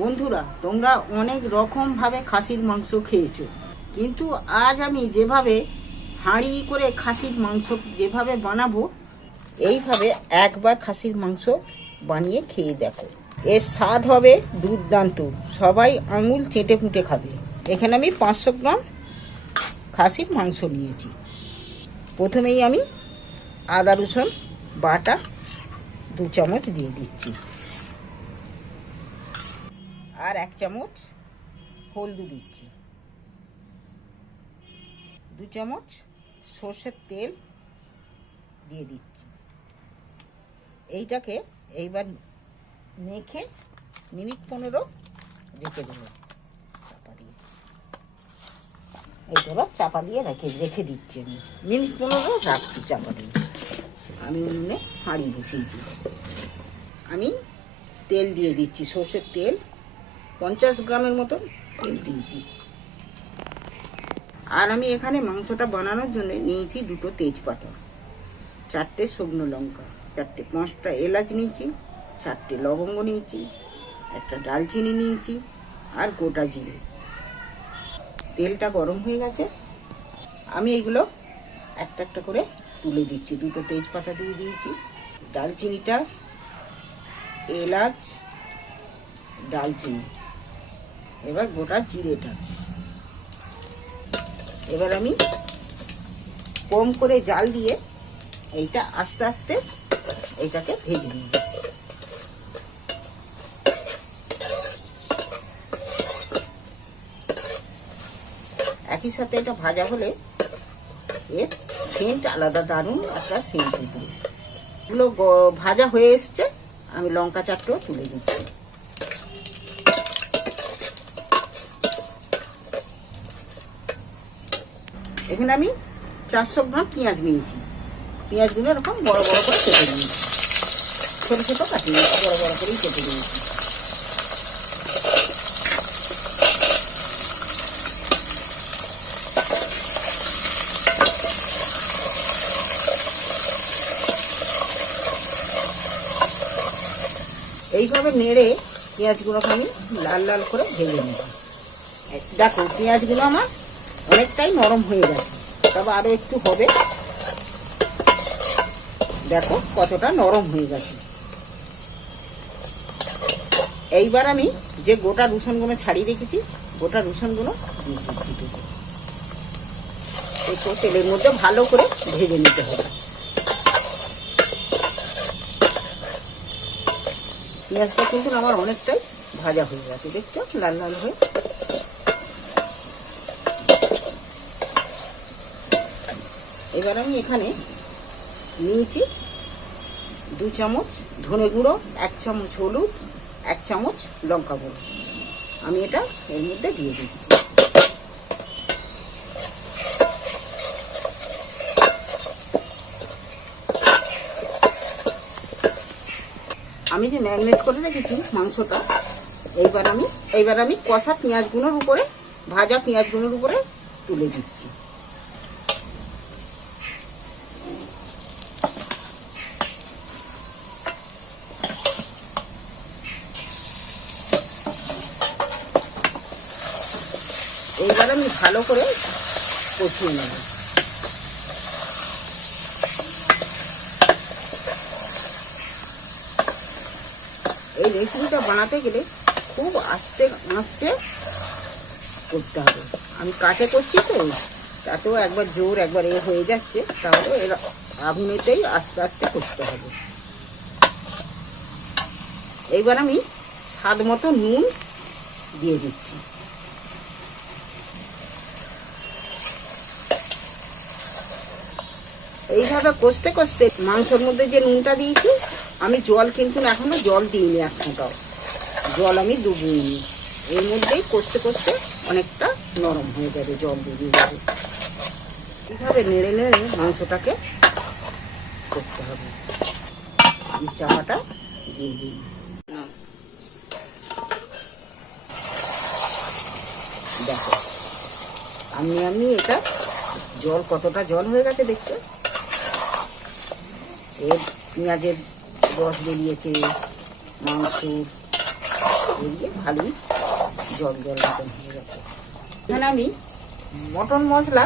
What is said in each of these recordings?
বন্ধুরা, তোমরা অনেক রকমভাবে খাসির মাংস খেয়েছো। কিন্তু আজ আমি যেভাবে হাঁড়ি করে খাসির মাংস যেভাবে বানাবো, এইভাবে একবার খাসির মাংস বানিয়ে খেয়ে দেখো। এর স্বাদ হবে দুর্দান্ত। সবাই আঙুল চেটে পুঁটে খাবে। এখানে আমি পাঁচশো গ্রাম খাসির মাংস নিয়েছি। প্রথমেই আমি আদা রসুন বাটা দু চামচ দিয়ে দিচ্ছি। আর এক চামচ হলদু দিচ্ছি। দু চামচ সর্ষের তেল দিয়ে দিচ্ছি। এইটাকে এইবার মেখে মিনিট পনেরো রেখে দেবো। চাপা দিয়ে। এবার চাপা দিয়ে রেখে রেখে দিচ্ছি আমি। মিনিট পনেরো রাখছি চাপা দিয়ে। আমি উনুনে হাঁড়ি বসিয়েছি। আমি তেল দিয়ে দিচ্ছি সর্ষের তেল। পঞ্চাশ গ্রামের মতন তেল দিয়েছি। আর আমি এখানে মাংসটা বানানোর জন্য নিয়েছি দুটো তেজপাতা, চারটে শুকনো লঙ্কা, চারটে পাঁচটা এলাচ নিয়েছি, চারটে লবঙ্গ নিয়েছি, একটা ডালচিনি নিয়েছি আর গোটা জিরে। তেলটা গরম হয়ে গেছে। আমি এগুলো একটা একটা করে তুলে দিচ্ছি। দুটো তেজপাতা দিয়ে দিয়েছি, ডালচিনিটা, এলাচ, ডালচিনি। এবার গোটা জিরেটা এবার আমি কম করে জাল দিয়ে এইটা আস্তে আস্তে এইটাকে ভেজে নেব। একই সাথে এটা ভাজা হলে এর সেন্ট আলাদা দারুণ একটা সেন্ট এগুলো ভাজা হয়ে এসছে, আমি লঙ্কা চারটেও তুলে দিচ্ছি। এখানে আমি চারশো গ্রাম পেঁয়াজ নিয়েছি। পেঁয়াজগুলো এরকম বড় বড় করে কেটে নিয়েছি। ছোটো ছোটো কাটিয়ে নিয়েছি, বড় বড় করেই কেটে নিয়েছি। এইভাবে নেড়ে পেঁয়াজগুলোকে আমি লাল লাল করে ভেজে নেব দেখো, পেঁয়াজগুলো আমার অনেকটাই নরম হয়ে গেছে। তবে আরও একটু হবে। দেখো কতটা নরম হয়ে গেছে। এইবার আমি যে গোটা রসুনগুলো ছাড়িয়ে রেখেছি, গোটা রসুনগুলো দিয়ে একটু তেলের মধ্যে ভালো করে ভেজে নিতে হবে। পেঁয়াজটা কিন্তু আমার অনেকটাই ভাজা হয়ে গেছে। দেখছ, লাল লাল হয়ে এবার আমি এখানে নিয়েছি দু চামচ ধনে গুঁড়ো, এক চামচ হলুদ, এক চামচ লঙ্কা গুঁড়ো। আমি এটা এর মধ্যে দিয়ে দিচ্ছি। আমি যে ম্যাগনেট করে রেখেছি মাংসটা, এইবার আমি এইবার আমি কষা পেঁয়াজগুলোর উপরে, ভাজা পেঁয়াজগুলোর উপরে তুলে দিচ্ছি এইবার আমি ভালো করে কষিয়ে নেব। এই রেসিপিটা বানাতে গেলে খুব আস্তে আস্তে করতে হবে। আমি কাঠে করছি তো, তাতেও একবার জোর একবার এ হয়ে যাচ্ছে, তাহলে এর আগুনেতেই আস্তে আস্তে করতে হবে। এইবার আমি স্বাদ মতো নুন দিয়ে দিচ্ছি। এইভাবে কষতে কষতে মাংসের মধ্যে যে নুনটা দিয়েছি, আমি জল কিন্তু এখনও জল দিইনি এক ফোঁটাও। জল আমি ডুবিয়ে এর মধ্যেই কষতে কষতে অনেকটা নরম হয়ে যাবে জল ডুবিয়ে যাবে। এইভাবে নেড়ে নেড়ে মাংসটাকে করতে হবে। আমি চাপাটা দিয়ে দিই। দেখো, আমি আমি এটা জল কতটা জল হয়ে গেছে দেখছ? এর পেঁয়াজের রস বেরিয়েছে, মাংস বেরিয়ে ভালোই জল জল মতন হয়ে গেছে। এখানে আমি মটন মশলা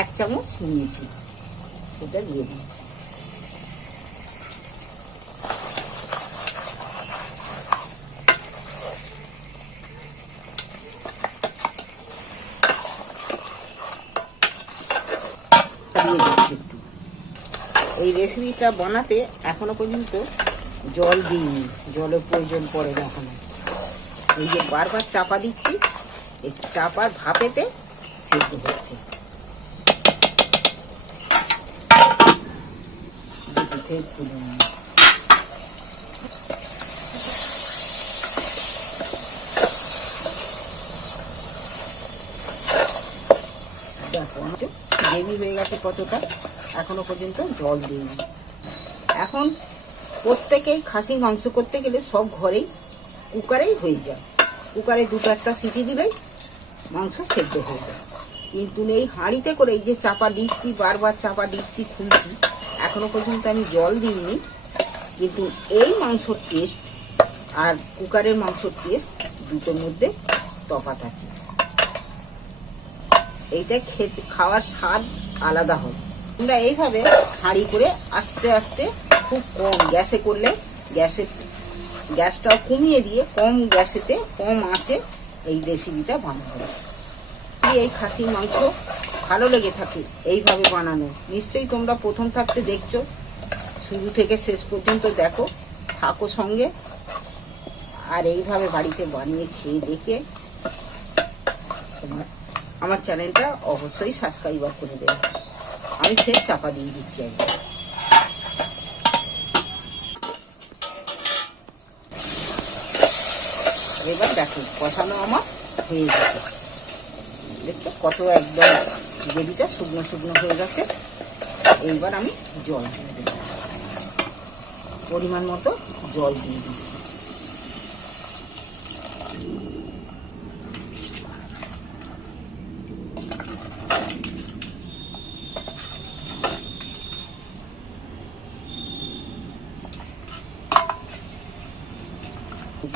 এক চামচ নিয়েছি, সেটা দিয়ে দিচ্ছি। দিয়ে দিচ্ছি একটু। এই রেসিপিটা বানাতে এখনও পর্যন্ত জল দিইনি। জলের প্রয়োজন পড়ে না এখনও। এই যে বারবার চাপা দিচ্ছি, এই চাপার ভাপেতে সেদ্ধ হচ্ছে। দেখি গ্রেভি হয়ে গেছে কতটা। এখনও পর্যন্ত জল দিইনি। এখন প্রত্যেকেই খাসির মাংস করতে গেলে সব ঘরেই কুকারেই হয়ে যায়। কুকারে দুটো একটা সিটি দিলেই মাংস সেদ্ধ হয়ে যায়। কিন্তু এই হাঁড়িতে করে এই যে চাপা দিচ্ছি, বারবার চাপা দিচ্ছি, খুলছি, এখনও পর্যন্ত আমি জল দিইনি। কিন্তু এই মাংসর টেস্ট আর কুকারের মাংসর টেস্ট দুটোর মধ্যে তফাৎ আছে। এইটা খেতে, খাওয়ার স্বাদ আলাদা হয় তোমরা এইভাবে হাঁড়ি করে আস্তে আস্তে খুব কম গ্যাসে করলে গ্যাসে, গ্যাসটাও কমিয়ে দিয়ে কম গ্যাসেতে কম আঁচে এই রেসিপিটা বানানো এই খাসির মাংস ভালো লেগে থাকে এইভাবে বানানো, নিশ্চয়ই তোমরা প্রথম থাকতে দেখছ। শুরু থেকে শেষ পর্যন্ত দেখো, থাকো সঙ্গে। আর এইভাবে বাড়িতে বানিয়ে খেয়ে দেখে আমার চ্যানেলটা অবশ্যই সাবস্ক্রাইবার করে দেবে। আমি ফের চাপা দিয়ে দিচ্ছি একবার এবার দেখো, কষানো আমার হয়ে গেছে। দেখছ কত একদম গ্রেভিটা শুকনো শুকনো হয়ে গেছে। এইবার আমি জল দিয়ে দেবো পরিমাণ মতো জল দিয়ে দিচ্ছি।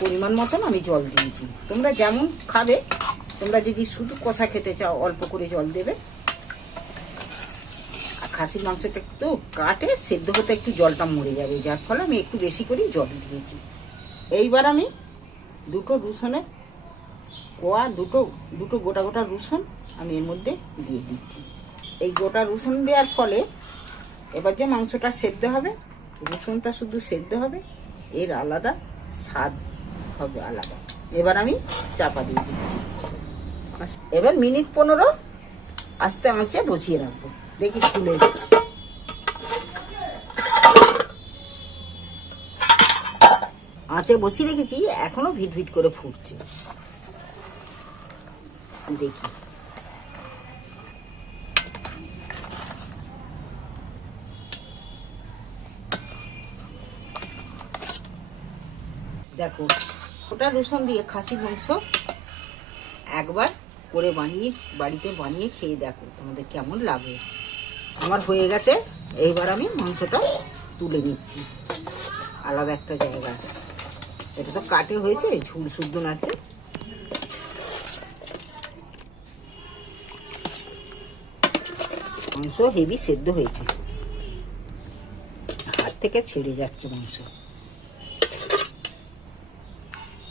পরিমাণ মতন আমি জল দিয়েছি। তোমরা যেমন খাবে, তোমরা যদি শুধু কষা খেতে চাও, অল্প করে জল দেবে। আর খাসির মাংসটা একটু কাটে, সেদ্ধ হতে একটু জলটা মরে যাবে। যার ফলে আমি একটু বেশি করেই জল দিয়েছি। এইবার আমি দুটো রসুনের কোয়া, দুটো দুটো গোটা গোটা রসুন আমি এর মধ্যে দিয়ে দিচ্ছি। এই গোটা রসুন দেওয়ার ফলে এবার যে মাংসটা সেদ্ধ হবে, রসুনটা শুধু সেদ্ধ হবে, এর আলাদা স্বাদ হবে আলাদা। এবার আমি চাপা দিয়ে দিচ্ছি। এবার মিনিট পনেরো আস্তে আঁচে বসিয়ে রাখব। দেখি খুলে আঁচে বসিয়ে রেখেছি, এখনও ভিট ভিট করে ফুটছে। দেখি। দেখো ওটা রসুন দিয়ে খাসির মাংস? একবার করে বানিয়ে, বাড়িতে বানিয়ে খেয়ে দেখো তোমাদের কেমন লাগে। আমার হয়ে গেছে, এইবার আমি মাংসটা তুলে নিচ্ছি। আলাদা একটা জায়গায়। এটা তো কাটে হয়েছে ঝুল শুদ্ধ আছে মাংস হেভি সেদ্ধ হয়েছে। হাত থেকে ছেড়ে যাচ্ছে মাংস।